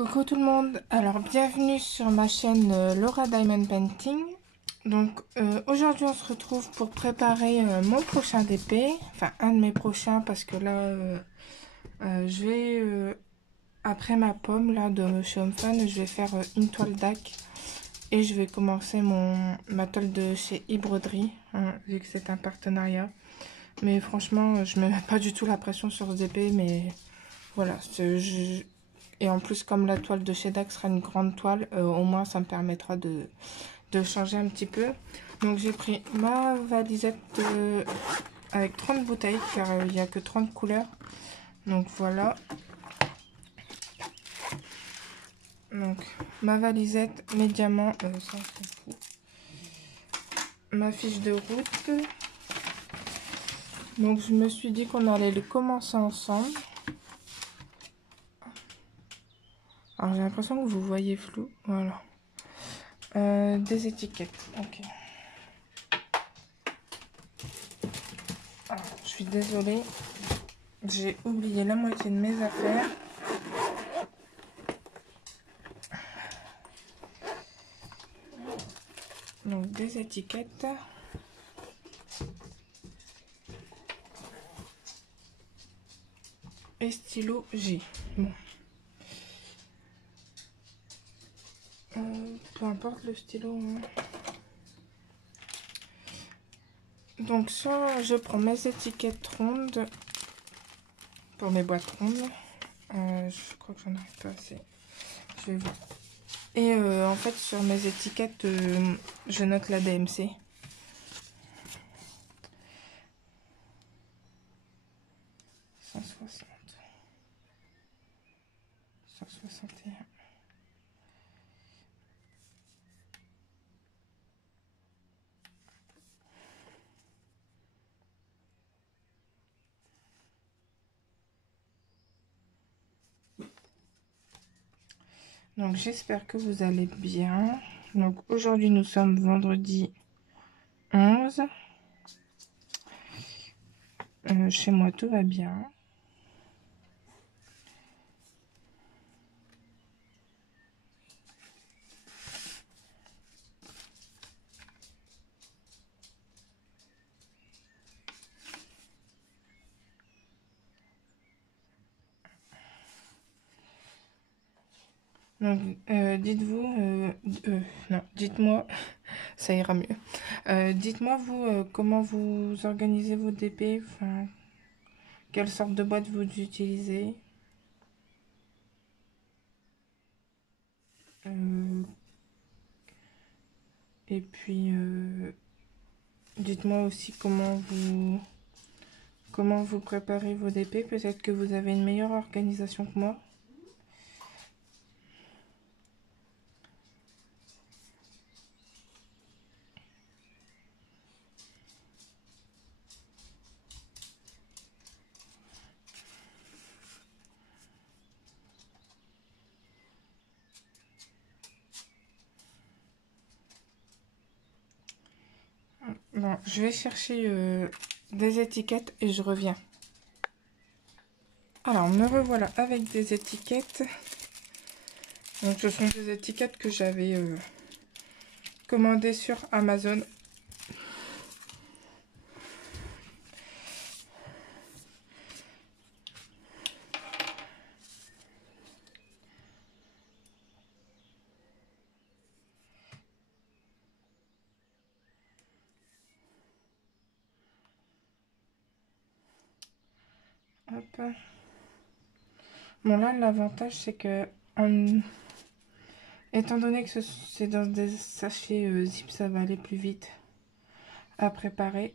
Coucou tout le monde, alors bienvenue sur ma chaîne Laura Diamond Painting. Donc aujourd'hui on se retrouve pour préparer mon prochain DP, enfin un de mes prochains parce que là je vais, après ma pomme là de chez Home Fun, je vais faire une toile DAC et je vais commencer ma toile de chez eBroderie, hein, vu que c'est un partenariat. Mais franchement je me mets pas du tout la pression sur ce DP, mais voilà, et en plus, comme la toile de chez DAC sera une grande toile, au moins ça me permettra de changer un petit peu. Donc j'ai pris ma valisette avec 30 bouteilles, car il n'y a que 30 couleurs. Donc voilà. Donc ma valisette, mes diamants, ça on s'en fout. Ma fiche de route. Donc je me suis dit qu'on allait les commencer ensemble. Alors j'ai l'impression que vous voyez flou, voilà. Des étiquettes, ok. Alors, je suis désolée, j'ai oublié la moitié de mes affaires. Donc des étiquettes. Et stylo J. Bon. Peu importe le stylo. Hein. Donc soit je prends mes étiquettes rondes pour mes boîtes rondes. Je crois que j'en arrive pas assez. Je vais voir. Et en fait sur mes étiquettes, je note la DMC. $160. $161. Donc j'espère que vous allez bien. Donc aujourd'hui nous sommes vendredi 11. Chez moi tout va bien. Donc dites-moi, ça ira mieux. Dites-moi vous comment vous organisez vos DP, enfin, quelle sorte de boîte vous utilisez. Et puis dites-moi aussi comment vous préparez vos DP. Peut-être que vous avez une meilleure organisation que moi. Bon, je vais chercher des étiquettes et je reviens. Alors, me revoilà avec des étiquettes. Donc, ce sont des étiquettes que j'avais commandées sur Amazon. Hop. Bon, là, l'avantage, c'est que, étant donné que c'est dans des sachets zip, ça va aller plus vite à préparer.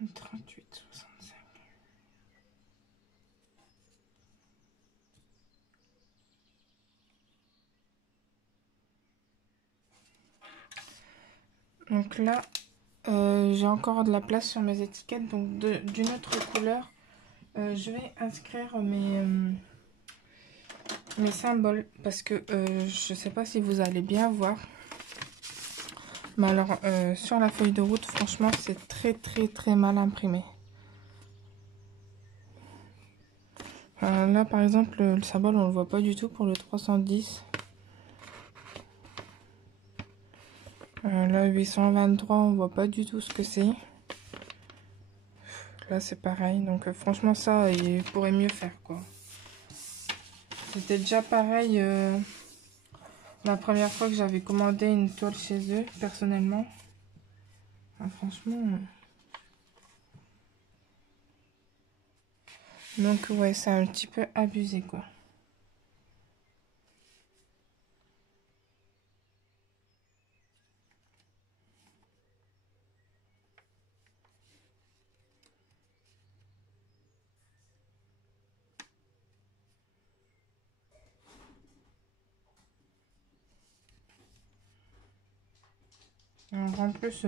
« 38,65 ». Donc là, j'ai encore de la place sur mes étiquettes, donc d'une autre couleur. Je vais inscrire mes symboles parce que je sais pas si vous allez bien voir. Mais alors, sur la feuille de route, franchement, c'est très mal imprimé. Là, par exemple, le symbole, on le voit pas du tout pour le 310. Là, 823, on voit pas du tout ce que c'est. Là, c'est pareil. Donc, franchement, ça, il pourrait mieux faire, quoi. C'était déjà pareil la première fois que j'avais commandé une toile chez eux, personnellement. Franchement... Donc, ouais, c'est un petit peu abusé, quoi. Alors, en plus,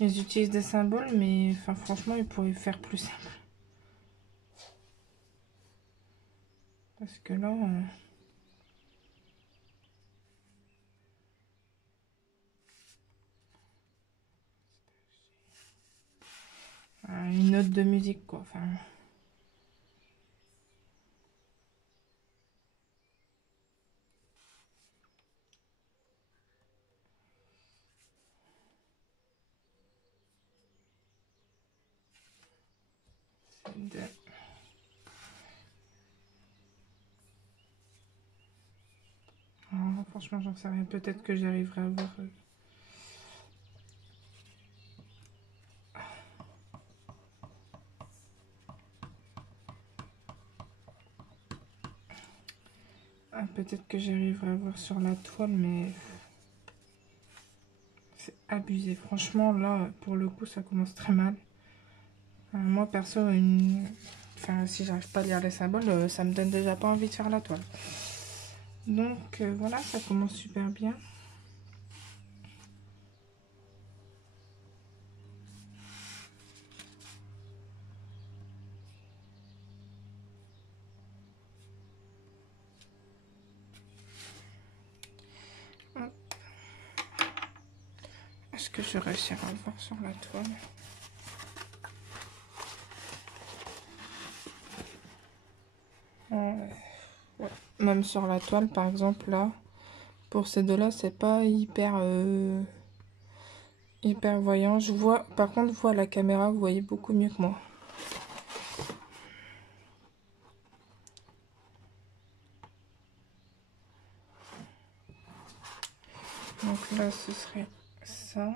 ils utilisent des symboles, mais enfin, franchement, ils pourraient faire plus simple. Parce que là... une note de musique, quoi. Enfin... De... Alors, franchement, j'en sais rien. Peut-être que j'arriverai à voir... peut-être que j'arriverai à voir sur la toile, mais... C'est abusé. Franchement, là, pour le coup, ça commence très mal. Moi, perso, enfin, si j'arrive pas à lire les symboles, ça me donne déjà pas envie de faire la toile. Donc, voilà, ça commence super bien. Est-ce que je réussirai à le voir sur la toile? Ouais. Même sur la toile, par exemple, là, pour ces deux-là, c'est pas hyper voyant. Je vois, par contre, vous à la caméra, vous voyez beaucoup mieux que moi. Donc là, ce serait ça.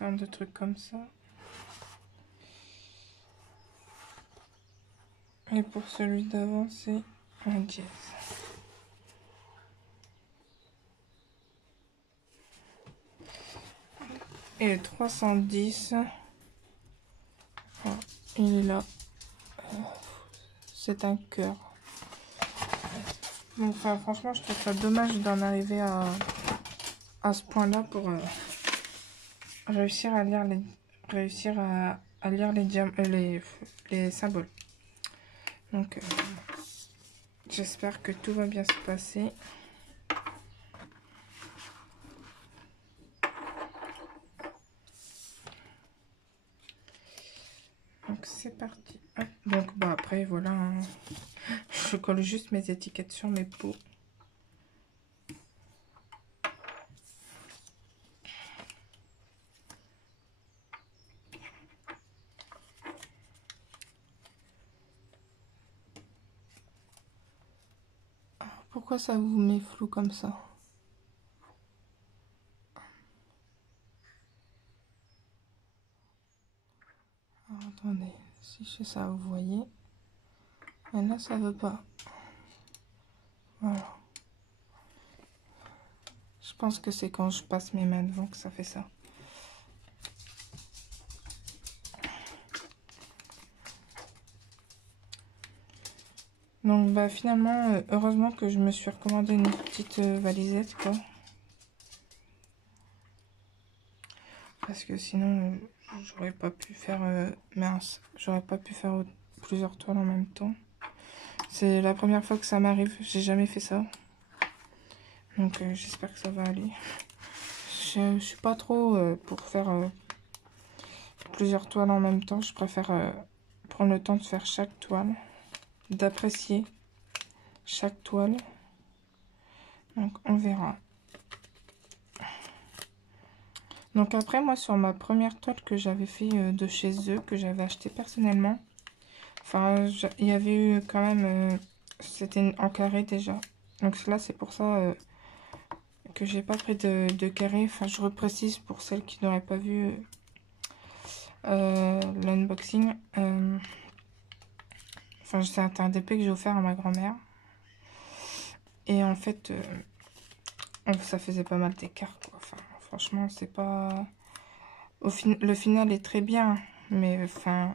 Un de trucs comme ça. Et pour celui d'avant, c'est un dièse. Et le 310, voilà, il est là. C'est un cœur. Donc, enfin, franchement, je trouve ça dommage d'en arriver à ce point-là pour réussir à lire les symboles. Donc, j'espère que tout va bien se passer. Donc, c'est parti. Hop. Donc, bah, après, voilà. Hein. Je colle juste mes étiquettes sur mes pots. Pourquoi ça vous met flou comme ça? Alors, attendez, si je fais ça, vous voyez. Et là, ça veut pas. Voilà. Je pense que c'est quand je passe mes mains devant que ça fait ça. Donc bah finalement, heureusement que je me suis recommandé une petite valisette, quoi. Parce que sinon, j'aurais pas pu faire mince, j'aurais pas pu faire plusieurs toiles en même temps. C'est la première fois que ça m'arrive. J'ai jamais fait ça. Donc j'espère que ça va aller. Je suis pas trop pour faire plusieurs toiles en même temps. Je préfère prendre le temps de faire chaque toile. D'apprécier chaque toile. Donc on verra. Donc après moi sur ma première toile que j'avais fait de chez eux, que j'avais acheté personnellement. Enfin il y avait eu quand même... c'était en carré déjà. Donc là c'est pour ça que j'ai pas pris de carré. Enfin je reprécise pour celles qui n'auraient pas vu l'unboxing. Enfin c'est un DP que j'ai offert à ma grand-mère. Et en fait ça faisait pas mal d'écart quoi. Enfin franchement c'est pas... le final est très bien. Mais enfin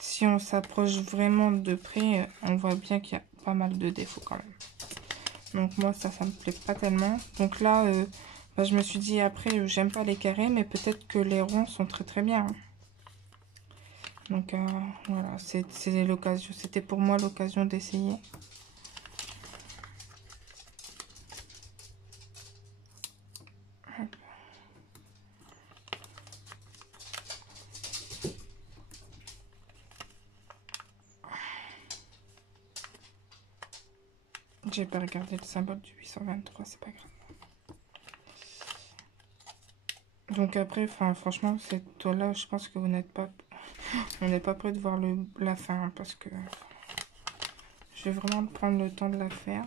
si on s'approche vraiment de près, on voit bien qu'il y a pas mal de défauts quand même. Donc moi ça me plaît pas tellement. Donc là bah, je me suis dit après j'aime pas les carrés mais peut-être que les ronds sont très très bien. Donc voilà, c'est l'occasion, c'était pour moi l'occasion d'essayer. J'ai pas regardé le symbole du 823, c'est pas grave. Donc après, franchement, cette toile-là, je pense que vous n'êtes pas... On n'est pas prêt de voir la fin, hein, parce que je vais vraiment prendre le temps de la faire.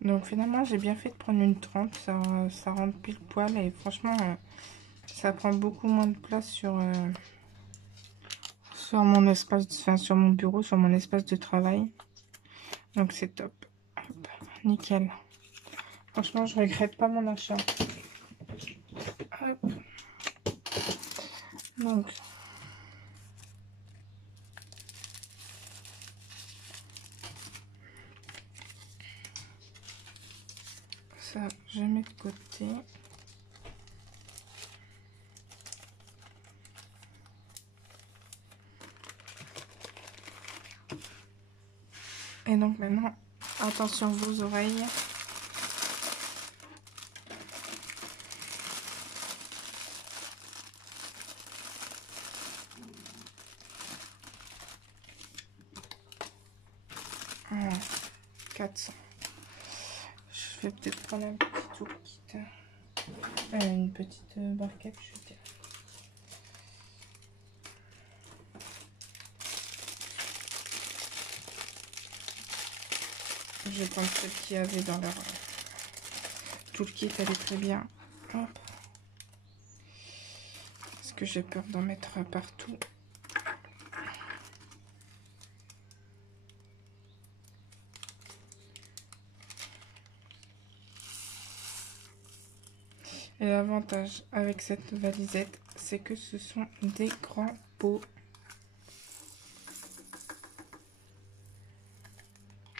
Donc finalement, j'ai bien fait de prendre une 30, ça rentre pile poil et franchement, ça prend beaucoup moins de place sur mon espace, enfin sur mon bureau, sur mon espace de travail. Donc c'est top. Hop, nickel. Franchement, je regrette pas mon achat. Hop. Donc ça, je mets de côté. Et donc maintenant, attention vos oreilles. Voilà, 400. Je vais peut-être prendre un petit toolkit. Une petite barquette, je veux dire. Je vais prendre celle qu'il y avait dans leur toolkit, elle est très bien. Hop. Parce que j'ai peur d'en mettre partout. Et l'avantage avec cette valisette, c'est que ce sont des grands pots.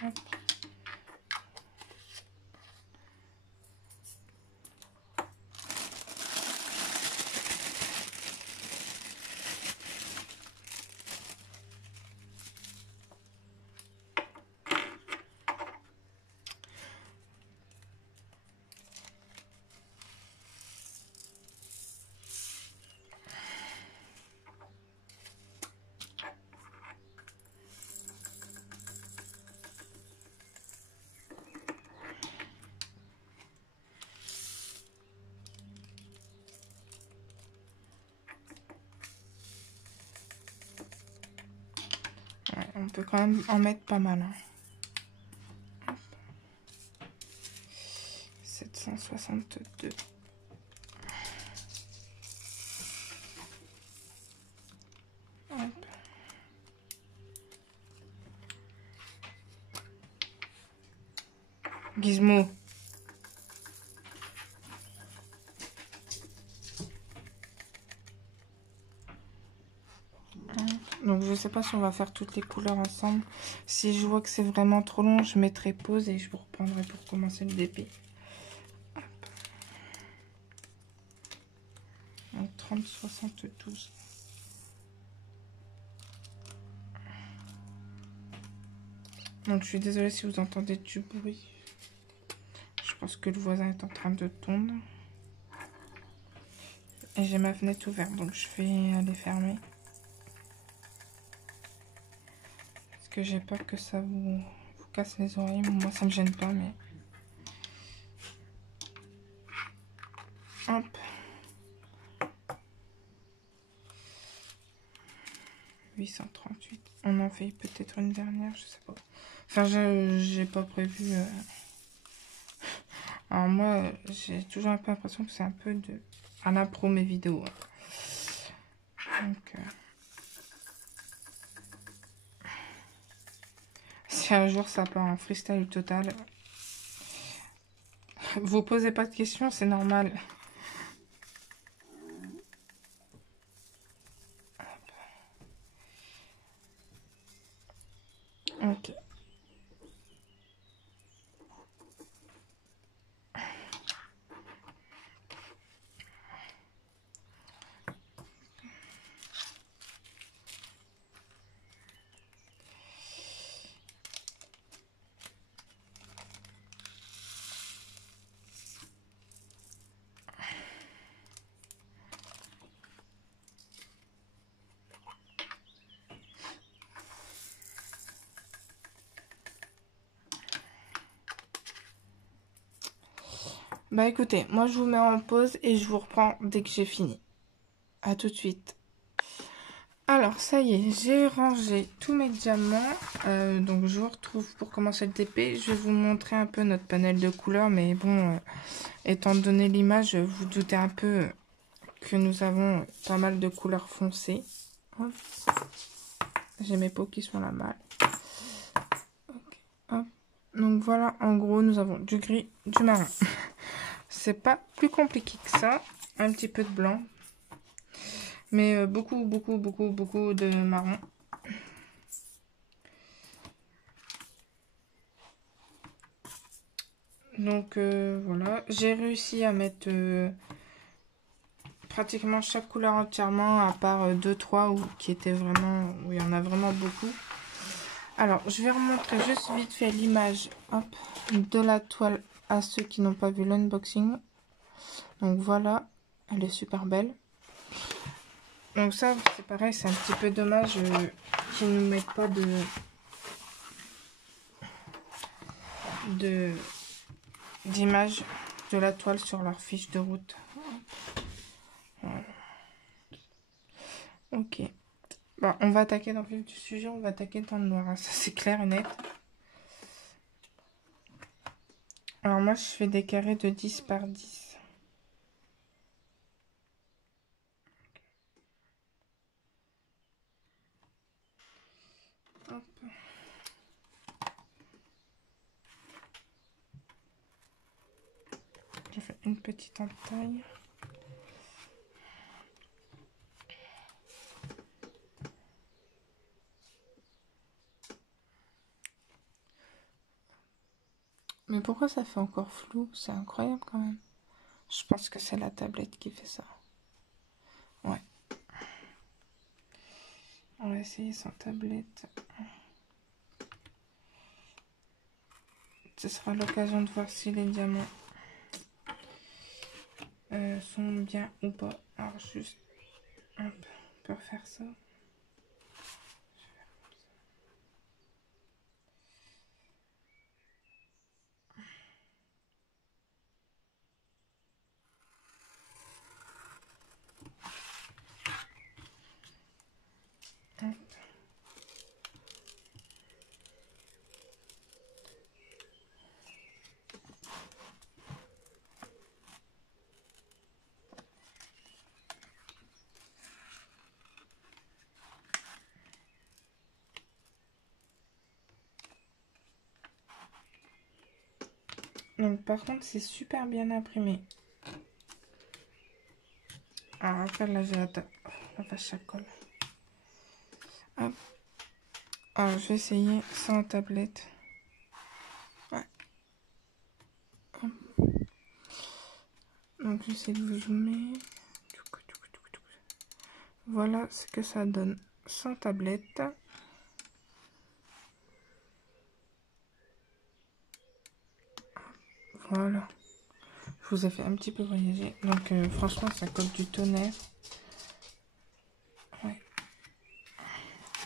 Hop. Ouais, on peut quand même en mettre pas mal. Hein. 162. Hop. Gizmo. Donc je sais pas si on va faire toutes les couleurs ensemble. Si je vois que c'est vraiment trop long, je mettrai pause et je vous reprendrai pour commencer le DP. Hop. Donc 30, 72. Donc je suis désolée si vous entendez du bruit. Je pense que le voisin est en train de tondre. Et j'ai ma fenêtre ouverte, donc je vais aller fermer. Parce que j'ai peur que ça vous casse les oreilles. Moi ça me gêne pas, mais... Hop. 838. On en fait peut-être une dernière, je sais pas. Enfin, j'ai pas prévu... Alors moi, j'ai toujours un peu l'impression que c'est un peu de... à l'impro mes vidéos. Donc... si un jour ça part en freestyle total... Vous posez pas de questions, c'est normal. Ok. Bah écoutez, moi je vous mets en pause et je vous reprends dès que j'ai fini. À tout de suite. Alors ça y est, j'ai rangé tous mes diamants. Donc je vous retrouve pour commencer le TP. Je vais vous montrer un peu notre panel de couleurs. Mais bon, étant donné l'image, vous doutez un peu que nous avons pas mal de couleurs foncées. J'ai mes pots qui sont là mal. Okay. Hop. Donc voilà, en gros, nous avons du gris, du marron. C'est pas plus compliqué que ça. Un petit peu de blanc. Mais beaucoup de marron. Donc voilà, j'ai réussi à mettre pratiquement chaque couleur entièrement, à part 2-3 qui étaient vraiment, où il y en a vraiment beaucoup. Alors, je vais remontrer juste vite fait l'image de la toile à ceux qui n'ont pas vu l'unboxing. Donc voilà, elle est super belle. Donc ça, c'est pareil, c'est un petit peu dommage qu'ils ne mettent pas d'image de la toile sur leur fiche de route. Voilà. Ok. Bon, on va attaquer dans le vif du sujet, on va attaquer dans le noir, hein. Ça c'est clair et net. Alors moi je fais des carrés de 10 par 10. Hop. Je fais une petite entaille. Mais pourquoi ça fait encore flou? C'est incroyable quand même. Je pense que c'est la tablette qui fait ça. Ouais. On va essayer sans tablette. Ce sera l'occasion de voir si les diamants sont bien ou pas. Alors juste, hop, on peut refaire ça. Hop. Donc par contre c'est super bien imprimé. Alors après là j'ai la vache à colle. Hop. Alors je vais essayer sans tablette. Ouais. Hop. Donc j'essaie de vous zoomer. Voilà ce que ça donne sans tablette. Voilà. Je vous ai fait un petit peu voyager. Donc franchement ça colle du tonnerre. Ouais.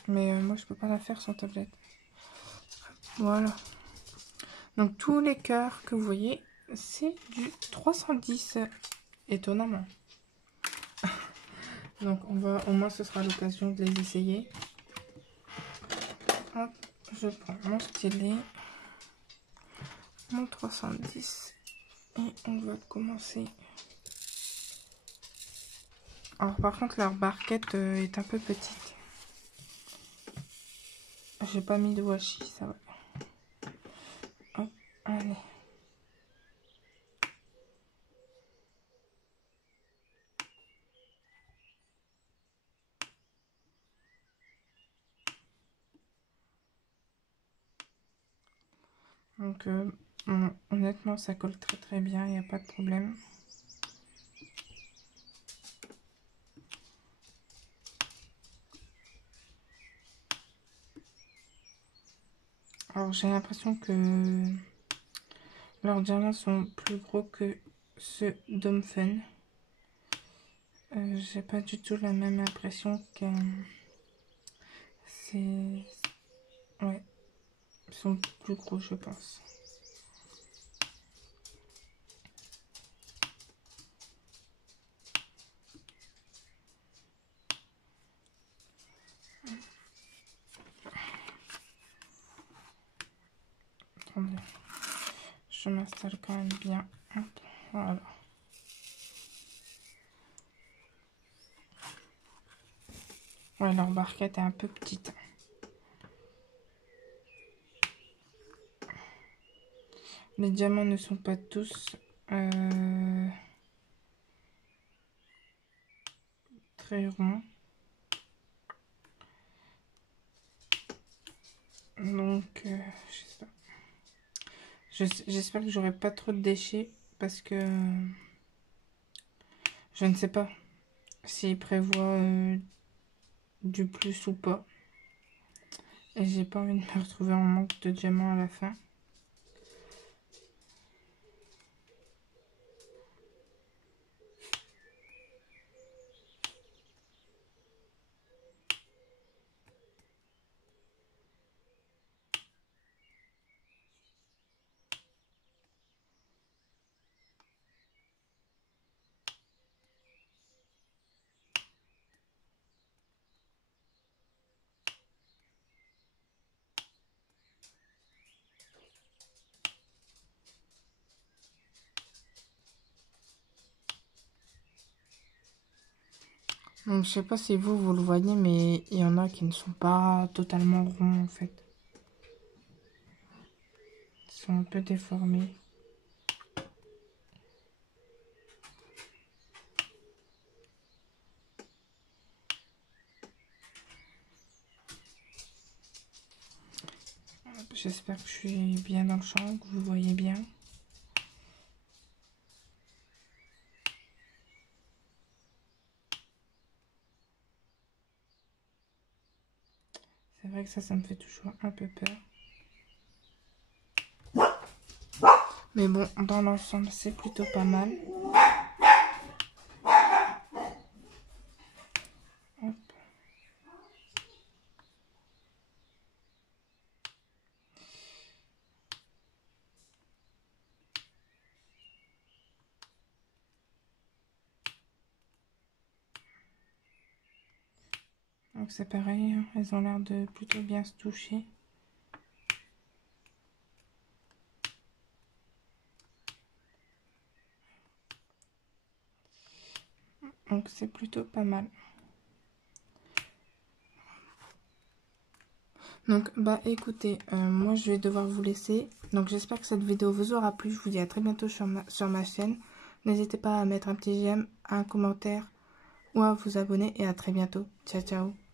Mais moi je peux pas la faire sans tablette. Voilà. Donc tous les cœurs que vous voyez, c'est du 310. Étonnamment. Donc on va, au moins ce sera l'occasion de les essayer. Hop, je prends mon stylet, mon 310 et on va commencer. Alors par contre leur barquette est un peu petite. J'ai pas mis de washi, ça va. Hop, allez. Donc bon, honnêtement ça colle très bien, il n'y a pas de problème. Alors j'ai l'impression que leurs diamants sont plus gros que ceux d'Homme Fun. J'ai pas du tout la même impression que c'est... Ouais, ils sont plus gros je pense. Attendez, je m'installe quand même bien. Hop, voilà. Ouais, leur barquette est un peu petite. Les diamants ne sont pas tous très ronds. Donc, je sais pas. J'espère que j'aurai pas trop de déchets parce que je ne sais pas s'ils prévoient du plus ou pas. Et j'ai pas envie de me retrouver en manque de diamants à la fin. Donc, je sais pas si vous le voyez, mais il y en a qui ne sont pas totalement ronds en fait. Ils sont un peu déformés. J'espère que je suis bien dans le champ, que vous voyez bien. C'est vrai que ça me fait toujours un peu peur. Mais bon, dans l'ensemble, c'est plutôt pas mal. Hop. Donc c'est pareil, hein, elles ont l'air de plutôt bien se toucher. Donc c'est plutôt pas mal. Donc bah écoutez, moi je vais devoir vous laisser. Donc j'espère que cette vidéo vous aura plu. Je vous dis à très bientôt sur ma chaîne. N'hésitez pas à mettre un petit j'aime, un commentaire ou à vous abonner et à très bientôt. Ciao ciao.